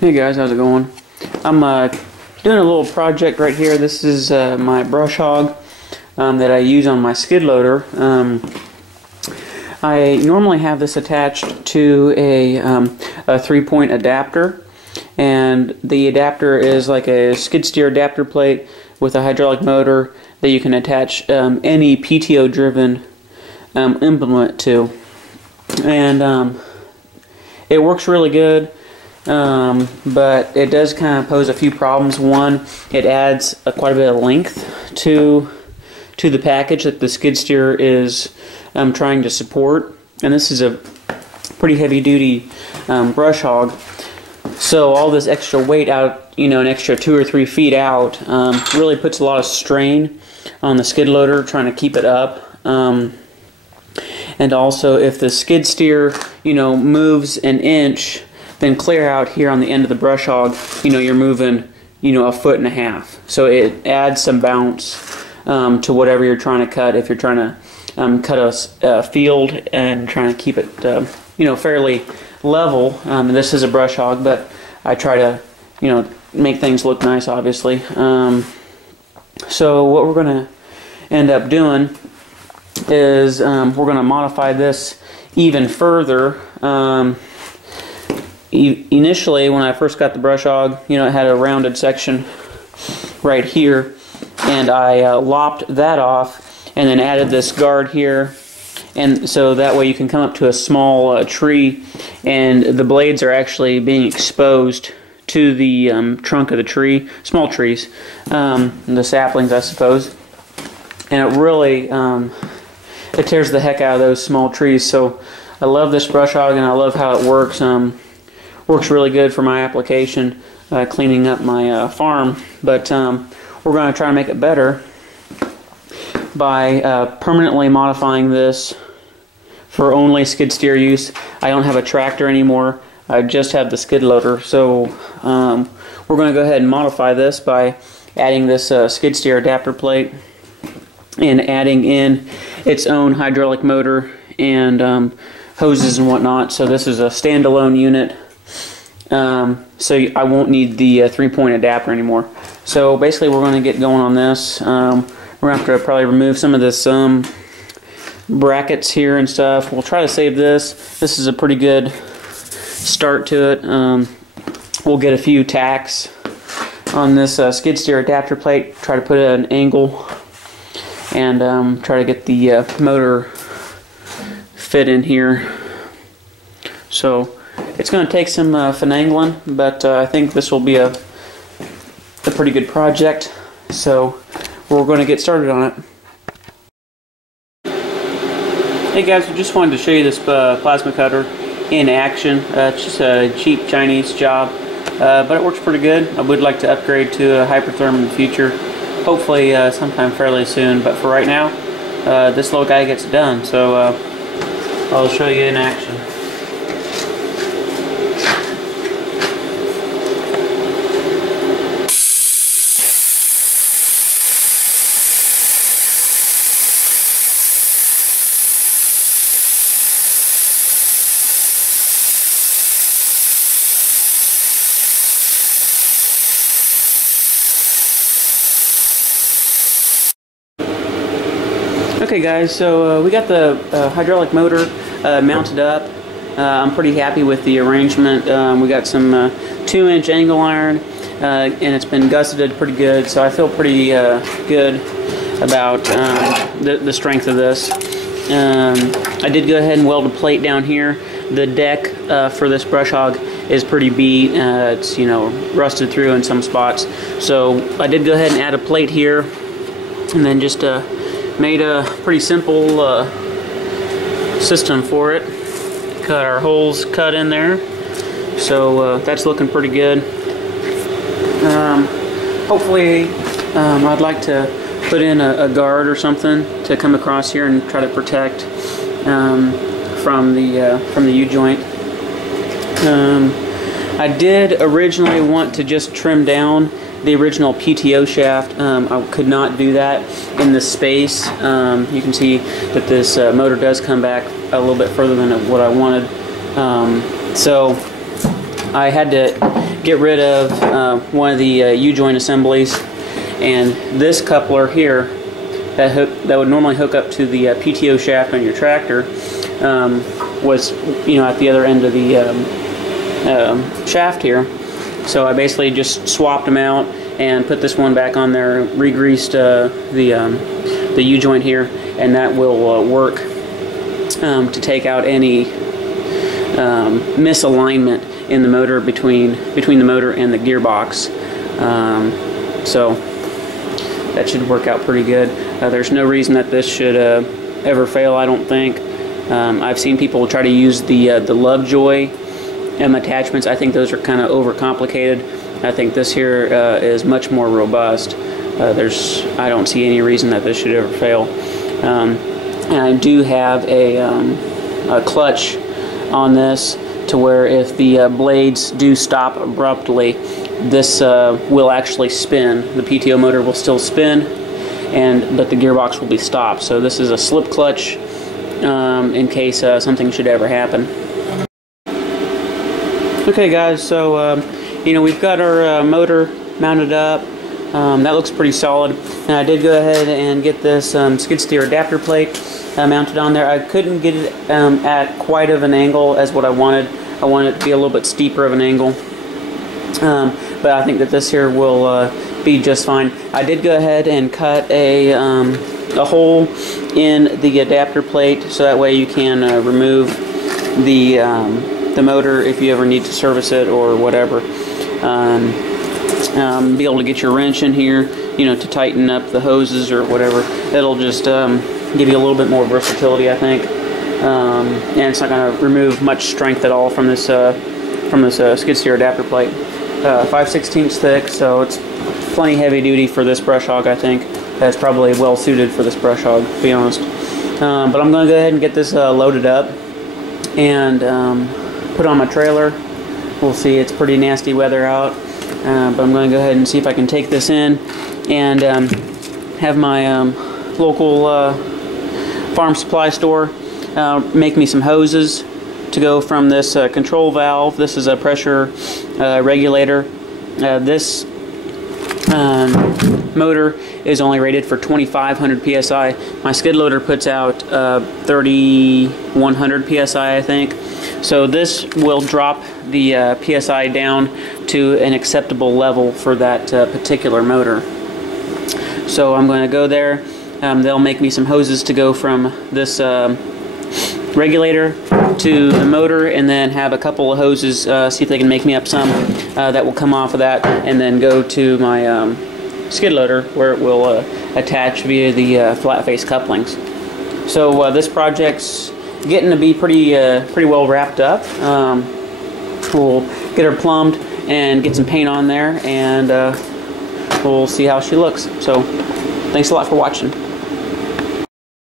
Hey guys, how's it going? I'm doing a little project right here. This is my brush hog that I use on my skid loader. I normally have this attached to a 3-point adapter, and the adapter is like a skid steer adapter plate with a hydraulic motor that you can attach any PTO driven implement to, and it works really good. But it does kind of pose a few problems. One, it adds quite a bit of length to the package that the skid steer is trying to support, and this is a pretty heavy-duty brush hog. So all this extra weight out, an extra 2 or 3 feet out, really puts a lot of strain on the skid loader trying to keep it up. And also, if the skid steer, moves an inch, then clear out here on the end of the brush hog, you're moving, 1.5 feet. So it adds some bounce to whatever you're trying to cut. If you're trying to cut a field and trying to keep it, fairly level. And this is a brush hog, but I try to, make things look nice, obviously. So what we're going to end up doing is we're going to modify this even further. Initially, when I first got the brush hog, it had a rounded section right here, and I lopped that off and then added this guard here, and so that way you can come up to a small tree and the blades are actually being exposed to the trunk of the tree, small trees, the saplings, I suppose, and it really it tears the heck out of those small trees. So I love this brush hog, and I love how it works. Works really good for my application, cleaning up my farm, but we're going to try to make it better by permanently modifying this for only skid steer use. I don't have a tractor anymore, I just have the skid loader, so we're going to go ahead and modify this by adding this skid steer adapter plate and adding in its own hydraulic motor and hoses and whatnot. So this is a standalone unit. So I won't need the 3-point adapter anymore. So basically we're going to get going on this. We're going to have to probably remove some of this brackets here and stuff. We'll try to save this. This is a pretty good start to it. We'll get a few tacks on this skid steer adapter plate, try to put it at an angle, and try to get the motor fit in here. So it's going to take some finagling, but I think this will be a pretty good project. So we're going to get started on it. Hey guys, I just wanted to show you this plasma cutter in action. It's just a cheap Chinese job, but it works pretty good. I would like to upgrade to a Hypertherm in the future, hopefully sometime fairly soon. But for right now, this little guy gets it done. So I'll show you in action. Okay guys, so we got the hydraulic motor mounted up. I'm pretty happy with the arrangement. We got some 2-inch angle iron, and it's been gusseted pretty good, so I feel pretty good about the strength of this. I did go ahead and weld a plate down here. The deck for this brush hog is pretty beat. It's rusted through in some spots, so I did go ahead and add a plate here, and then just made a pretty simple system for it. Got our holes cut in there, so that's looking pretty good. Hopefully I'd like to put in a guard or something to come across here and try to protect from the U-joint. I did originally want to just trim down the original PTO shaft. I could not do that in the space. You can see that this motor does come back a little bit further than what I wanted. So I had to get rid of one of the U-joint assemblies, and this coupler here that would normally hook up to the PTO shaft on your tractor was, you know, at the other end of the shaft here. So I basically just swapped them out and put this one back on there, re-greased the U-joint here, and that will work to take out any misalignment in the motor between the motor and the gearbox. So that should work out pretty good. There's no reason that this should ever fail, I don't think. I've seen people try to use the Lovejoy attachments. I think those are kind of overcomplicated. I think this here is much more robust. I don't see any reason that this should ever fail. And I do have a clutch on this to where if the blades do stop abruptly, this will actually spin. The PTO motor will still spin, but the gearbox will be stopped. So this is a slip clutch in case something should ever happen. Okay guys, so you know, we've got our motor mounted up. That looks pretty solid, and I did go ahead and get this skid steer adapter plate mounted on there. I couldn't get it at quite of an angle as what I wanted. I wanted it to be a little bit steeper of an angle, but I think that this here will be just fine. I did go ahead and cut a hole in the adapter plate, so that way you can remove the motor if you ever need to service it or whatever. Be able to get your wrench in here, you know, to tighten up the hoses or whatever. It'll just give you a little bit more versatility, I think, and it's not going to remove much strength at all from this skid steer adapter plate. 5/16 thick, so it's plenty heavy duty for this brush hog. I think that's probably well suited for this brush hog, to be honest. But I'm going to go ahead and get this loaded up and put on my trailer. We'll see. It's pretty nasty weather out, but I'm going to go ahead and see if I can take this in and have my local farm supply store make me some hoses to go from this control valve. This is a pressure regulator. This motor is only rated for 2,500 psi. My skid loader puts out 3,100 psi, I think. So this will drop the psi down to an acceptable level for that particular motor. So I'm going to go there. They'll make me some hoses to go from this regulator to the motor, and then have a couple of hoses, see if they can make me up some that will come off of that and then go to my skid loader, where it will attach via the flat face couplings. So this project's getting to be pretty well wrapped up. We'll get her plumbed and get some paint on there, and we'll see how she looks. So thanks a lot for watching.